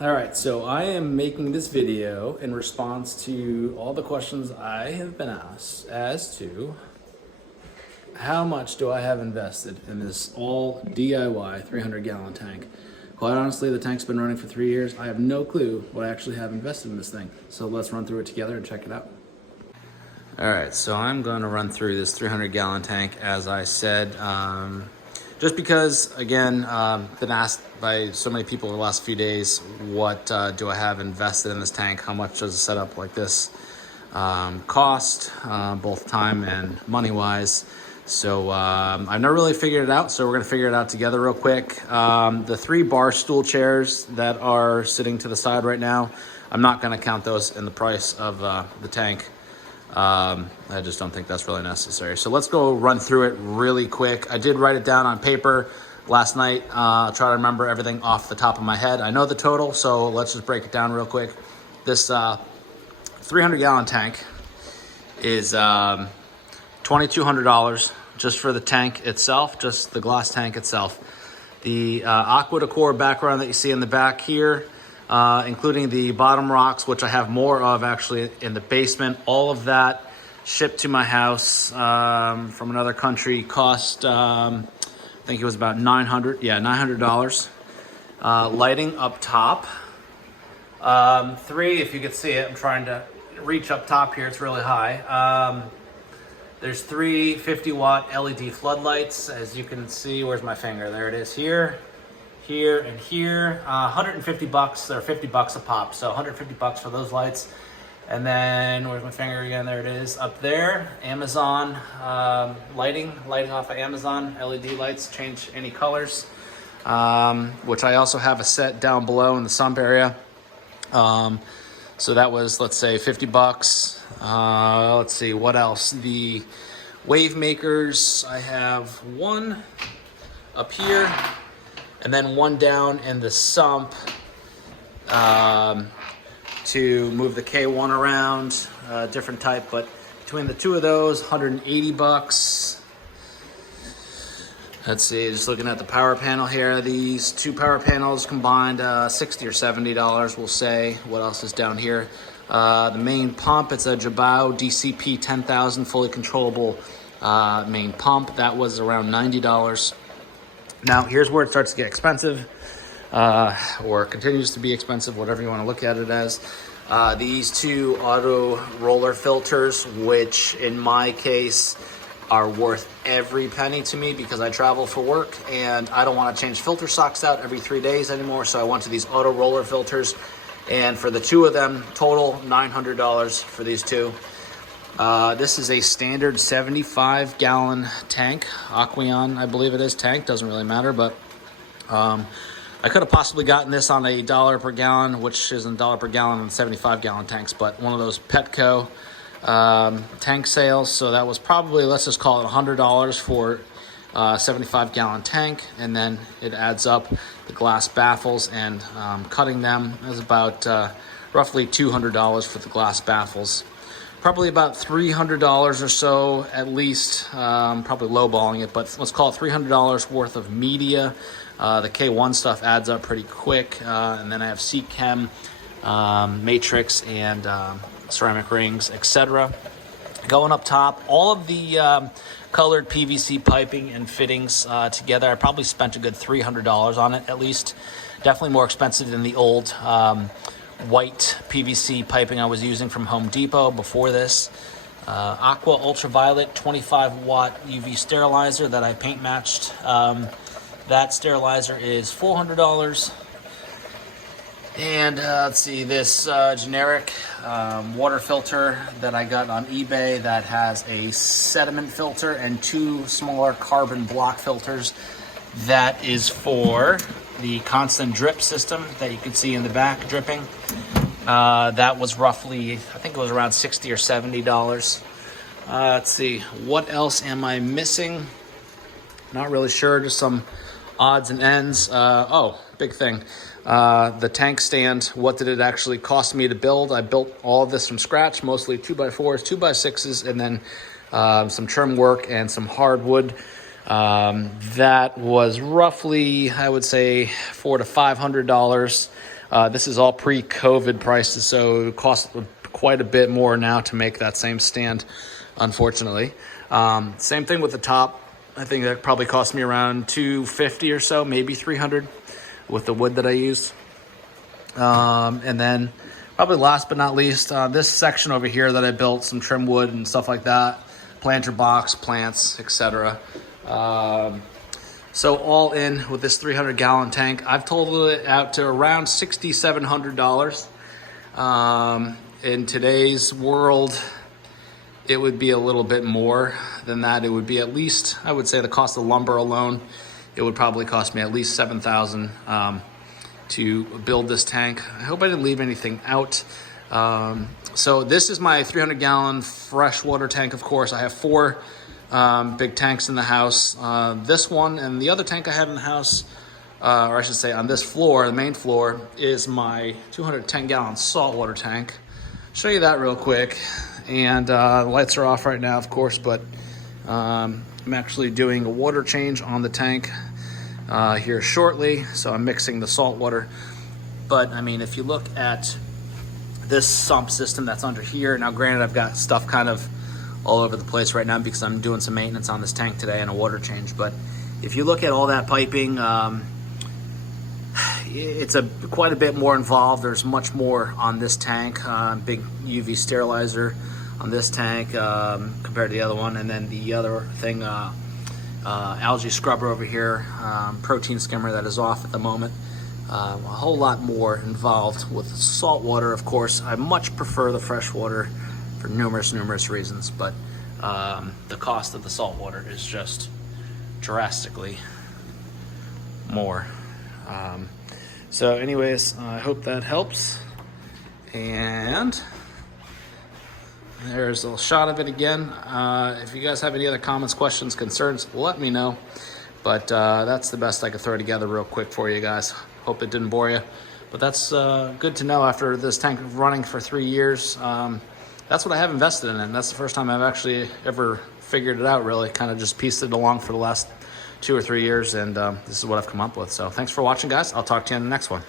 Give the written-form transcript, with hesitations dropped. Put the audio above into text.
All right, so I am making this video in response to all the questions I have been asked as to how much do I have invested in this all DIY 300-gallon tank. Quite honestly, the tank's been running for 3 years. I have no clue what I actually have invested in this thing. So let's run through it together and check it out. All right, so I'm going to run through this 300-gallon tank, as I said, just because, again, been asked by so many people in the last few days, what do I have invested in this tank? How much does a setup like this cost, both time and money-wise? So I've never really figured it out, so we're going to figure it out together real quick. The 3 bar stool chairs that are sitting to the side right now, I'm not going to count those in the price of the tank. I just don't think that's really necessary. So let's go run through it really quick. I did write it down on paper last night. I'll try to remember everything off the top of my head. I know the total, so let's just break it down real quick. This 300-gallon tank is $2,200 just for the tank itself, just the glass tank itself. The aqua decor background that you see in the back here, including the bottom rocks, which I have more of actually in the basement. All of that shipped to my house from another country cost, I think it was about $900. Lighting up top. 3, if you could see it, I'm trying to reach up top here, it's really high. There's 3 50-watt LED floodlights, as you can see. Where's my finger? There it is, here, and here. 150 bucks. They're 50 bucks a pop, so 150 bucks for those lights. And then, where's my finger again? There it is, up there. Amazon lighting off of Amazon. LED lights, change any colors, which I also have a set down below in the sump area. So that was, let's say, 50 bucks. Let's see, what else? The Wavemakers, I have 1 up here and then 1 down in the sump to move the K1 around, different type, but between the 2 of those, 180 bucks. Let's see, just looking at the power panel here, these 2 power panels combined, $60 or $70, we'll say. What else is down here? The main pump, it's a Jabao DCP 10,000 fully controllable main pump. That was around $90. Now, here's where it starts to get expensive, or continues to be expensive, whatever you want to look at it as. These 2 auto roller filters, which in my case are worth every penny to me because I travel for work and I don't want to change filter socks out every 3 days anymore. So I went to these auto roller filters. And for the 2 of them, total $900 for these 2. This is a standard 75-gallon tank. Aqueon, I believe it is, tank. Doesn't really matter, but I could have possibly gotten this on a $1 per gallon, which isn't $1 per gallon on 75-gallon tanks, but one of those Petco tank sales. So that was probably, let's just call it $100 for 75-gallon tank, and then it adds up the glass baffles and cutting them is about roughly $200 for the glass baffles. Probably about $300 or so at least, probably lowballing it, but let's call it $300 worth of media. The K1 stuff adds up pretty quick, and then I have seat chem, matrix, and ceramic rings, etc. Going up top, all of the colored PVC piping and fittings together, I probably spent a good $300 on it at least. Definitely more expensive than the old white PVC piping I was using from Home Depot before this. Aqua Ultraviolet 25-watt UV sterilizer that I paint matched. That sterilizer is $400. And let's see, this generic water filter that I got on eBay that has a sediment filter and 2 smaller carbon block filters. That is for the constant drip system that you can see in the back dripping. That was roughly, I think it was around $60 or $70. Let's see, what else am I missing? Not really sure, just some odds and ends. Oh, big thing. The tank stand, what did it actually cost me to build? I built all of this from scratch, mostly 2x4s, 2x6s, and then some trim work and some hardwood. That was roughly, I would say, $400 to $500. This is all pre-COVID prices, so it costs quite a bit more now to make that same stand, unfortunately. Same thing with the top. I think that probably cost me around $250 or so, maybe $300 with the wood that I used. And then probably last but not least, this section over here that I built, some trim wood and stuff like that, planter box, plants, etc. So all in with this 300-gallon tank, I've totaled it out to around $6,700. In today's world, it would be a little bit more than that. It would be at least, I would say, the cost of lumber alone, it would probably cost me at least $7,000 to build this tank. I hope I didn't leave anything out. So this is my 300-gallon freshwater tank. Of course, I have 4 big tanks in the house. This one and the other tank I have in the house, or I should say on this floor, the main floor, is my 210-gallon saltwater tank. Show you that real quick. And the lights are off right now, of course, but I'm actually doing a water change on the tank here shortly. So I'm mixing the salt water. But I mean, if you look at this sump system that's under here, now granted I've got stuff kind of all over the place right now because I'm doing some maintenance on this tank today and a water change. But if you look at all that piping, it's quite a bit more involved. There's much more on this tank. Big UV sterilizer on this tank compared to the other one, and then the other thing, algae scrubber over here, protein skimmer that is off at the moment. A whole lot more involved with salt water. Of course, I much prefer the fresh water for numerous reasons, but the cost of the salt water is just drastically more. So anyways, I hope that helps. And there's a shot of it again. If you guys have any other comments, questions, concerns, let me know. But that's the best I could throw together real quick for you guys. Hope it didn't bore you. But that's good to know after this tank running for 3 years. That's what I have invested in it. And that's the first time I've actually ever figured it out, really. Kind of just pieced it along for the last 2 or 3 years, and this is what I've come up with. So thanks for watching, guys. I'll talk to you in the next one.